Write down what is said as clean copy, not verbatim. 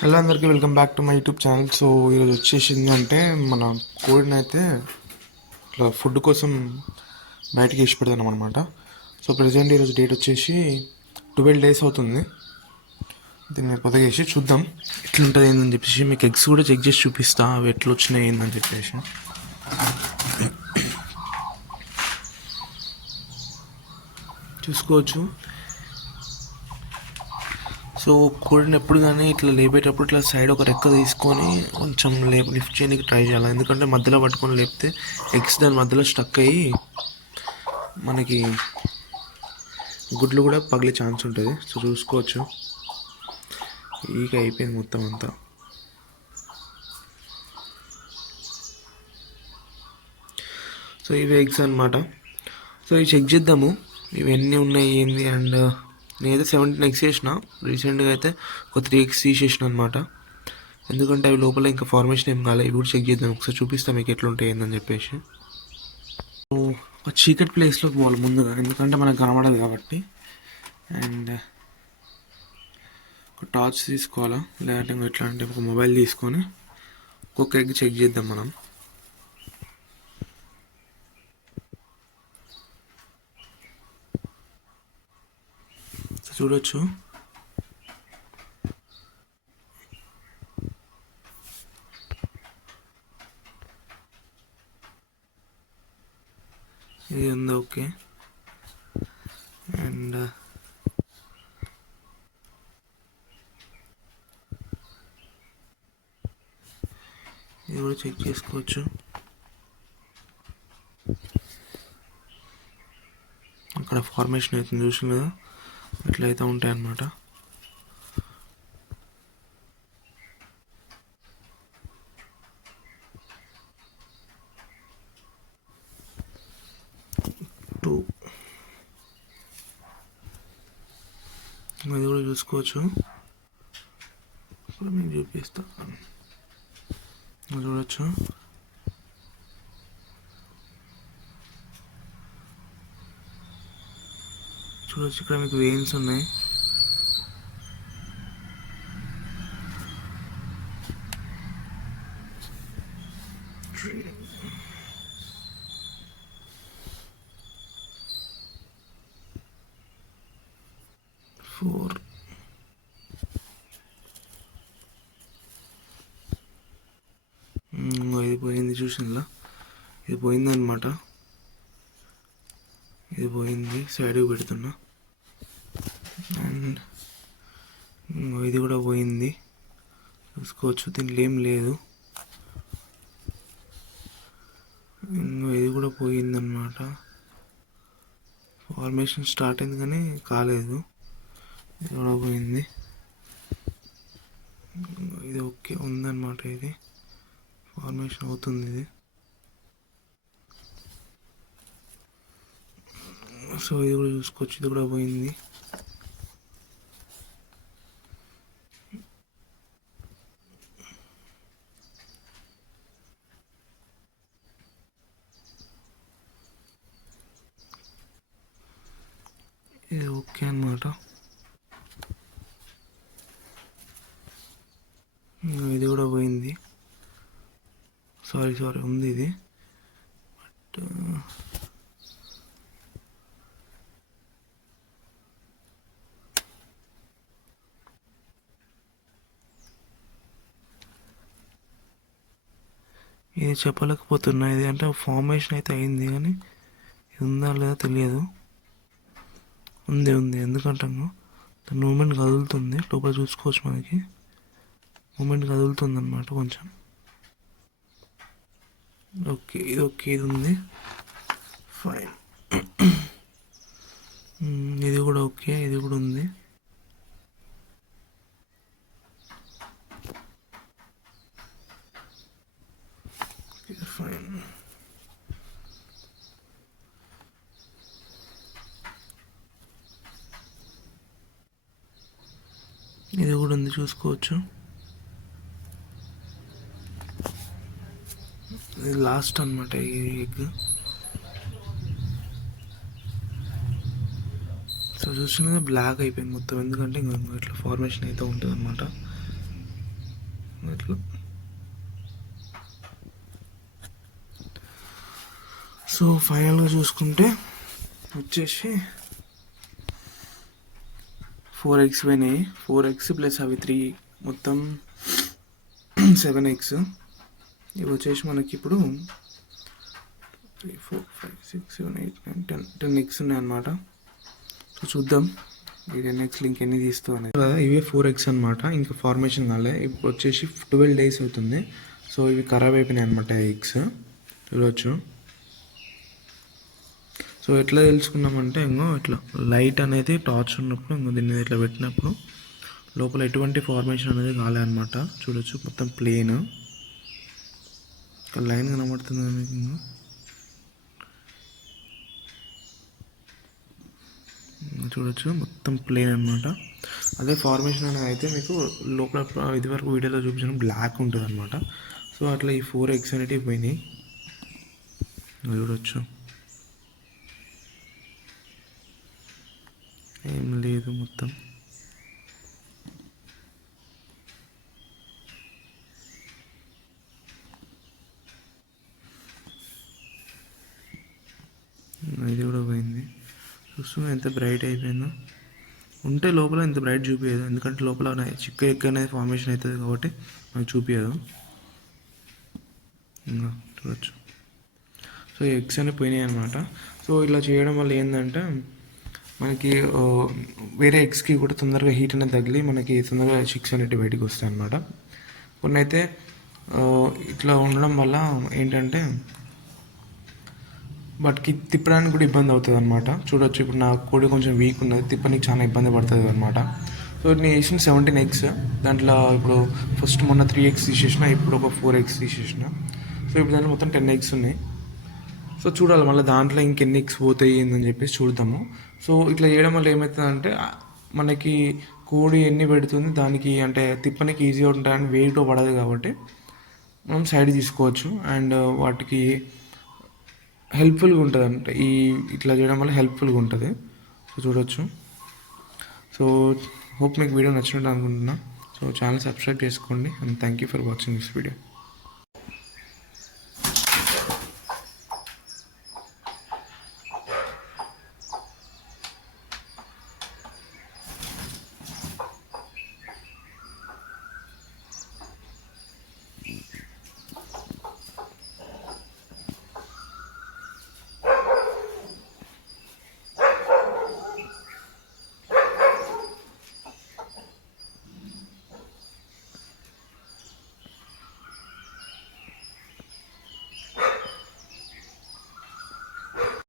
Hello అందరికీ welcome back to my YouTube channel. So ఈరోజు వచ్చేసింది అంటే మన కోడిని అయితే ఇట్లా ఫుడ్ కోసం బయటకి వేసి పెడతాం అనమాట. సో ప్రజెంట్ ఈరోజు డేట్ వచ్చేసి 12 days అవుతుంది. దీన్ని పొదగేసి చూద్దాం ఎట్లుంటుంది ఏందని చెప్పేసి. మీకు ఎగ్స్ కూడా చెక్ చేసి చూపిస్తా అవి ఎట్లా వచ్చినాయి ఏందని చెప్పేసి. చూసుకోవచ్చు. సో కోడిని ఎప్పుడు కానీ ఇట్లా లేపేటప్పుడు ఇట్లా సైడ్ ఒక రెక్క తీసుకొని కొంచెం లిఫ్ట్ చేయడానికి ట్రై చేయాలి. ఎందుకంటే మధ్యలో పట్టుకొని లేపితే ఎగ్స్ దాని మధ్యలో స్టక్ అయ్యి మనకి గుడ్లు కూడా పగిలే ఛాన్స్ ఉంటుంది. సో చూసుకోవచ్చు. ఈగ అయిపోయింది మొత్తం అంతా. సో ఇవి ఎగ్స్ అనమాట. సో ఇవి చెక్ చేద్దాము ఇవన్నీ ఉన్నాయి ఏంది. అండ్ నేనైతే 17 eggs చేసిన. రీసెంట్గా అయితే ఒక 3 eggs తీసేసిన అనమాట. ఎందుకంటే అవి లోపల ఇంకా ఫార్మేషన్ ఏం కాలేదు. ఇవి కూడా చెక్ చేద్దాం ఒకసారి, చూపిస్తాం మీకు ఎట్లుంటాయి ఏందని చెప్పేసి. ఒక చీకటి ప్లేస్లోకి పోవాలి ముందుగా, ఎందుకంటే మనకు కనబడదు కాబట్టి. అండ్ ఒక టార్చ్ తీసుకోవాలా, లేదంటే ఎట్లా అంటే ఒక మొబైల్ తీసుకొని ఒక్కొక్క ఎగ్ చెక్ చేద్దాం మనం. చూడొచ్చు. ఇది ఉంది ఓకే. అండ్ ఇది కూడా చెక్ చేసుకోవచ్చు. అక్కడ ఫార్మేషన్ అవుతుంది చూసిన కదా, ఇట్లా అయితే ఉంటాయి అన్నమాట. అది కూడా చూసుకోవచ్చు. ఇప్పుడు మీకు చూపిస్తాను, చూడొచ్చు. చూడొచ్చు ఇక్కడ మీకు వెయిన్స్ ఉన్నాయి. ఫోర్ ఇది పోయింది చూసినలా, ఇది పోయింది అనమాట. ఇది పోయింది, సైడ్కి పెడుతున్నా. అండ్ ఇది కూడా పోయింది చూసుకోవచ్చు. దీంట్లో ఏం లేదు. ఇది కూడా పోయిందన్నమాట. ఫార్మేషన్ స్టార్ట్ అయింది కానీ కాలేదు. ఇది కూడా పోయింది. ఇది ఓకే ఉందన్నమాట. ఇది ఫార్మేషన్ అవుతుంది. ఇది సో ఇది కూడా చూసుకోవచ్చు. ఇది కూడా పోయింది. ఇది ఓకే అన్నమాట. ఇది కూడా పోయింది. సారీ ఉంది ఇది. బట్ ఇది చెప్పలేకపోతున్నా. ఇది అంటే ఫార్మేషన్ అయితే అయింది కానీ ఇది ఉందా లేదా తెలియదు. ఉంది ఎందుకంటాము మూమెంట్ కదులుతుంది. లోపల చూసుకోవచ్చు, మనకి మూమెంట్ కదులుతుంది అన్నమాట కొంచెం. ఓకే ఇది ఓకే, ఇది ఉంది ఫైన్. ఇది కూడా ఓకే, ఇది కూడా ఉంది. ఫైన్. ఇది కూడా ఉంది చూసుకోవచ్చు. ఇది లాస్ట్ అనమాట ఈ ఎగ్. సో చూస్తున్నది బ్లాక్ అయిపోయింది మొత్తం, ఎందుకంటే ఇంకా ఇట్లా ఫార్మేషన్ అయితే ఉంటుంది అనమాట. ఇట్లా. సో ఫైనల్గా చూసుకుంటే వచ్చేసి 4x పోయినాయి. 4x ప్లస్ అవి 3 మొత్తం 7x. ఇవి వచ్చేసి మనకి ఇప్పుడు 3, 4, 5, 6, 7, 8, 9, 10x ఉన్నాయి అన్నమాట. సో చూద్దాం ఈ 10x లింక్ ఎన్ని తీస్తూ అనేది కదా. ఇవే 4x అనమాట, ఇంకా ఫార్మేషన్ కాలే. ఇప్పుడు వచ్చేసి 12 days అవుతుంది. సో ఇవి ఖరాబ్ అయిపోయినాయి అనమాట ఎగ్స్, చూడవచ్చు. సో ఎట్లా తెలుసుకున్నామంటే ఇంకో ఇట్లా లైట్ అనేది టార్చ్ ఉన్నప్పుడు ఇంకో దీన్ని ఇట్లా పెట్టినప్పుడు లోపల ఎటువంటి ఫార్మేషన్ అనేది కాలే అనమాట. చూడొచ్చు మొత్తం ప్లేన్, ఒక లైన్ కనబడుతుంది మీకు. చూడొచ్చు మొత్తం ప్లేన్ అనమాట. అదే ఫార్మేషన్ అనేది అయితే మీకు లోపల ఇది వరకు వీడియోలో చూపించిన బ్లాక్ ఉంటుంది అనమాట. సో అట్లా ఈ 4x అనేటివి పోయినాయి, చూడొచ్చు. ఏం లేదు మొత్తం. ఇది కూడా పోయింది. చూస్తున్నా ఎంత బ్రైట్ అయిపోయిందో. ఉంటే లోపల ఎంత బ్రైట్ చూపించదు, ఎందుకంటే లోపల చిక్క ఎగ్ అనేది ఫార్మేషన్ అవుతుంది కాబట్టి మనకు చూపించదు. ఇంకా చూడొచ్చు. సో ఎగ్స్ అనేవి పోయినాయి అనమాట. సో ఇలా చేయడం వల్ల ఏంటంటే మనకి వేరే ఎగ్స్కి కూడా తొందరగా హీట్ అనేది తగిలి మనకి తొందరగా చిక్స్ అనేవి బయటికి వస్తాయి అన్నమాట. కొన్ని అయితే ఇట్లా ఉండడం వల్ల ఏంటంటే వాటికి తిప్పడానికి కూడా ఇబ్బంది అవుతుంది అనమాట. చూడొచ్చు ఇప్పుడు నా కోడి కొంచెం వీక్ ఉన్నది, తిప్పనికి చాలా ఇబ్బంది పడుతుంది అనమాట. సో నేను వేసిన 17 eggs, దాంట్లో ఇప్పుడు ఫస్ట్ మొన్న 3x తీసేసిన, ఇప్పుడు ఒక 4x తీసేసిన. సో ఇప్పుడు దాంట్లో మొత్తం 10 eggs ఉన్నాయి. సో చూడాలి మళ్ళీ దాంట్లో ఇంకెన్ని ఎగ్స్ పోతాయి ఏందని చెప్పేసి చూద్దాము. సో ఇట్లా చేయడం వల్ల ఏమవుతుందంటే మనకి కోడి ఎన్ని పెడుతుంది దానికి అంటే తిప్పనికి ఈజీగా ఉంటాయని వెయిట్ పడదు కాబట్టి మనం సైడ్ తీసుకోవచ్చు. అండ్ వాటికి హెల్ప్ఫుల్గా ఉంటుంది అంటే ఇట్లా చేయడం వల్ల హెల్ప్ఫుల్గా ఉంటుంది. సో చూడొచ్చు. సో హోప్ మీకు వీడియో నచ్చినట్టు అనుకుంటున్నా. సో ఛానల్ సబ్స్క్రైబ్ చేసుకోండి. And thank you for watching this video.